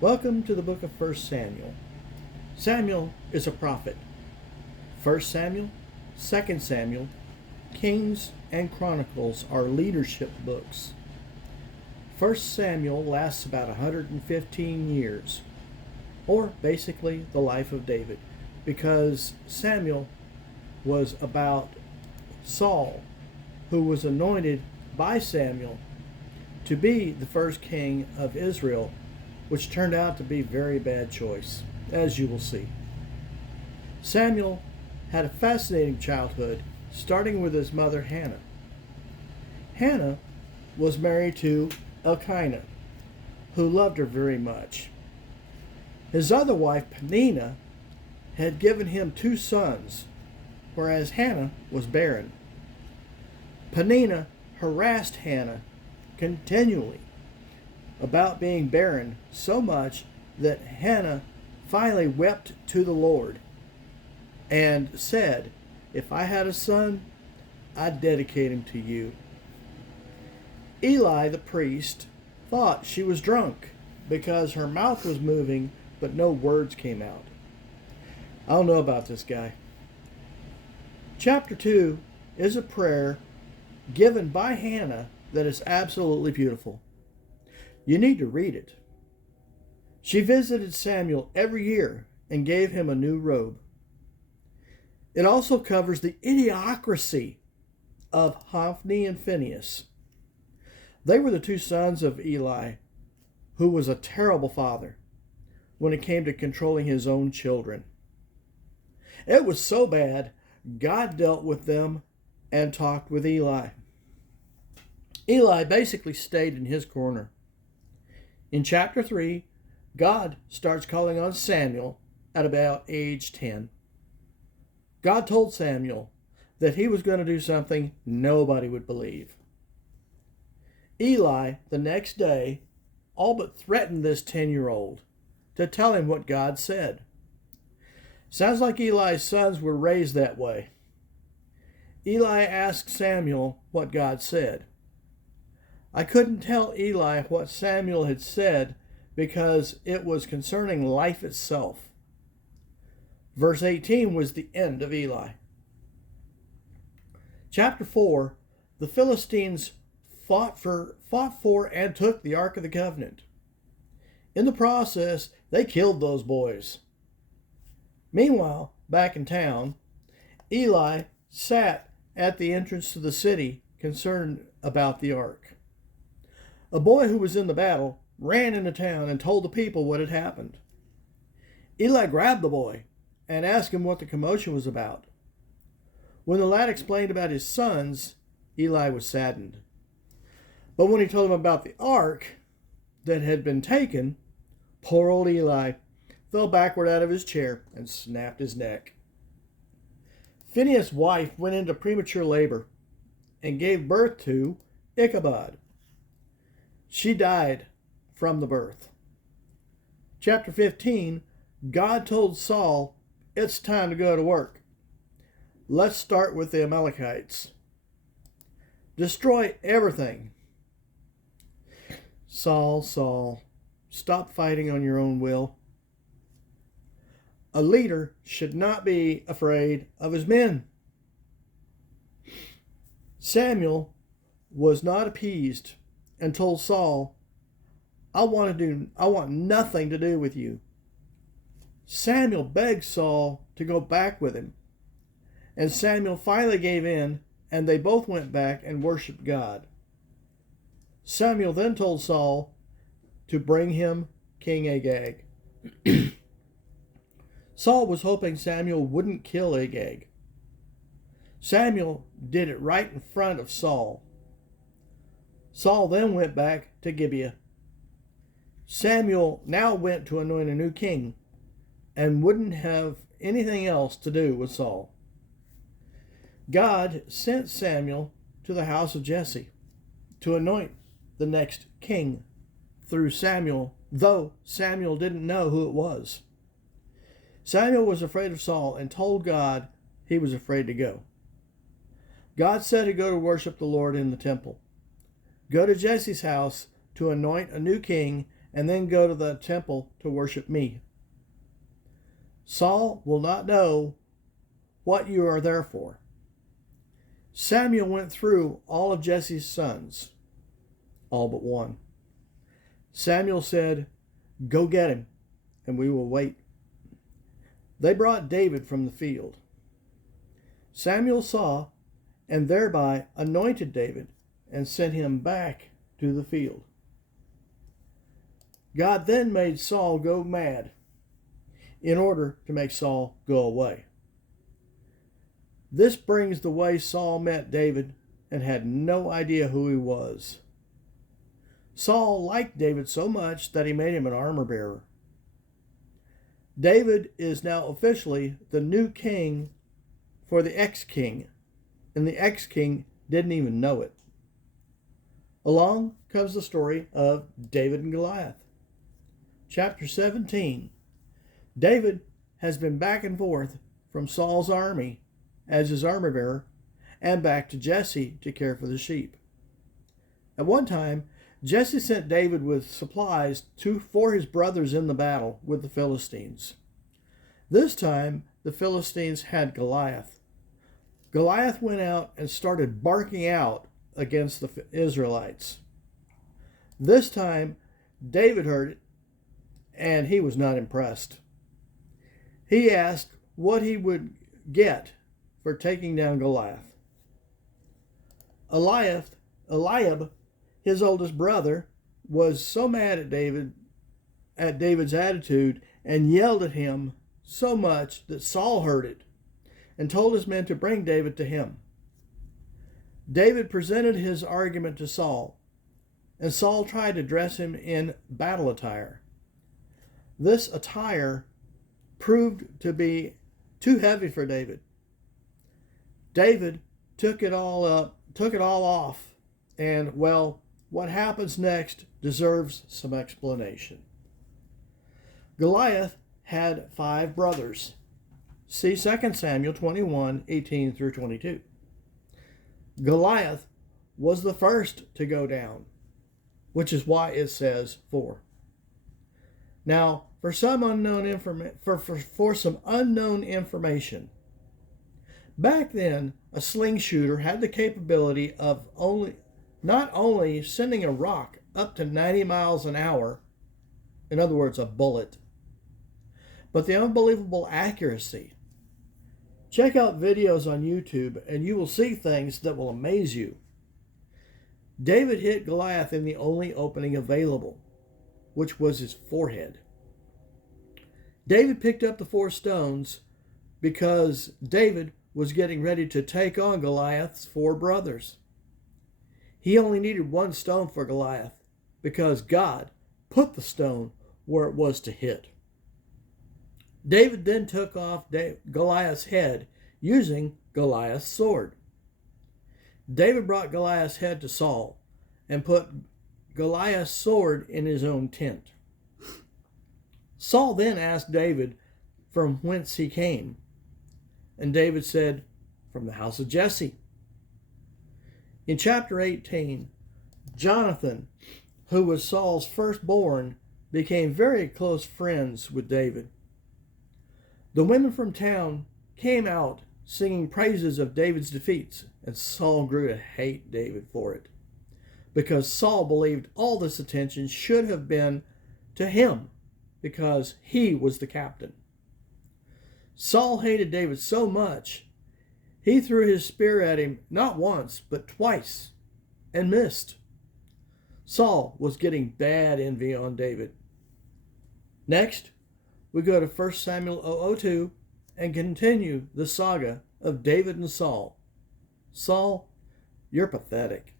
Welcome to the book of 1 Samuel. Samuel is a prophet. 1 Samuel, 2 Samuel, Kings, and Chronicles are leadership books. 1 Samuel lasts about 115 years, or basically the life of David, because Samuel was about Saul, who was anointed by Samuel to be the first king of Israel, which turned out to be a very bad choice, as you will see. Samuel had a fascinating childhood, starting with his mother Hannah. Hannah was married to Elkanah, who loved her very much. His other wife, Peninnah, had given him 2 sons, whereas Hannah was barren. Peninnah harassed Hannah continually about being barren so much that Hannah finally wept to the Lord and said, "If I had a son, I'd dedicate him to you." Eli the priest thought she was drunk because her mouth was moving but no words came out. I don't know about this guy. Chapter 2 is a prayer given by Hannah that is absolutely beautiful. You need to read it. She visited Samuel every year and gave him a new robe. It also covers the idiocracy of Hophni and Phinehas. They were the 2 sons of Eli, who was a terrible father when it came to controlling his own children. It was so bad, God dealt with them and talked with Eli. Eli basically stayed in his corner. In chapter 3, God starts calling on Samuel at about age 10. God told Samuel that he was going to do something nobody would believe. Eli, the next day, all but threatened this 10-year-old to tell him what God said. Sounds like Eli's sons were raised that way. Eli asked Samuel what God said. I couldn't tell Eli what Samuel had said because it was concerning life itself. Verse 18 was the end of Eli. Chapter 4, the Philistines fought for and took the Ark of the Covenant. In the process, they killed those boys. Meanwhile, back in town, Eli sat at the entrance to the city concerned about the ark. A boy who was in the battle ran into town and told the people what had happened. Eli grabbed the boy and asked him what the commotion was about. When the lad explained about his sons, Eli was saddened. But when he told him about the ark that had been taken, poor old Eli fell backward out of his chair and snapped his neck. Phinehas' wife went into premature labor and gave birth to Ichabod. She died from the birth. Chapter 15, God told Saul, it's time to go to work. Let's start with the Amalekites. Destroy everything. Saul, stop fighting on your own will. A leader should not be afraid of his men. Samuel was not appeased and told Saul, I want nothing to do with you. Samuel begged Saul to go back with him, and Samuel finally gave in, and they both went back and worshiped God. Samuel then told Saul to bring him King Agag. Saul was hoping Samuel wouldn't kill Agag. Samuel did it right in front of Saul. Saul then went back to Gibeah. Samuel now went to anoint a new king and wouldn't have anything else to do with Saul. God sent Samuel to the house of Jesse to anoint the next king through Samuel, though Samuel didn't know who it was. Samuel was afraid of Saul and told God he was afraid to go. God said to go to worship the Lord in the temple. Go to Jesse's house to anoint a new king and then go to the temple to worship me. Saul will not know what you are there for. Samuel went through all of Jesse's sons, all but one. Samuel said, "Go get him, and we will wait." They brought David from the field. Samuel saw, and thereby anointed David, and sent him back to the field. God then made Saul go mad in order to make Saul go away. This brings the way Saul met David and had no idea who he was. Saul liked David so much that he made him an armor bearer. David is now officially the new king for the ex-king, and the ex-king didn't even know it. Along comes the story of David and Goliath. Chapter 17. David has been back and forth from Saul's army as his armor bearer and back to Jesse to care for the sheep. At one time, Jesse sent David with supplies for his brothers in the battle with the Philistines. This time, the Philistines had Goliath. Goliath went out and started barking out against the Israelites. This time, David heard it, and he was not impressed. He asked what he would get for taking down Goliath. Eliab, his oldest brother, was so mad at David's attitude and yelled at him so much that Saul heard it and told his men to bring David to him. David presented his argument to Saul, and Saul tried to dress him in battle attire. This attire proved to be too heavy for David. David took it all off, and, well, what happens next deserves some explanation. Goliath had 5 brothers. See 2 Samuel 21:18 through 22. Goliath was the first to go down, which is why it says 4. Now, for some unknown information, back then, a sling shooter had the capability of not only sending a rock up to 90 miles an hour, in other words, a bullet, but the unbelievable accuracy. Check out videos on YouTube and you will see things that will amaze you. David hit Goliath in the only opening available, which was his forehead. David picked up the 4 stones because David was getting ready to take on Goliath's 4 brothers. He only needed 1 stone for Goliath because God put the stone where it was to hit. David then took off Goliath's head using Goliath's sword. David brought Goliath's head to Saul and put Goliath's sword in his own tent. Saul then asked David from whence he came, and David said, "From the house of Jesse." In chapter 18, Jonathan, who was Saul's firstborn, became very close friends with David. The women from town came out singing praises of David's defeats, and Saul grew to hate David for it, because Saul believed all this attention should have been to him, because he was the captain. Saul hated David so much, he threw his spear at him not once, but twice, and missed. Saul was getting bad envy on David. Next, we go to 1 Samuel 0:02 and continue the saga of David and Saul. Saul, you're pathetic.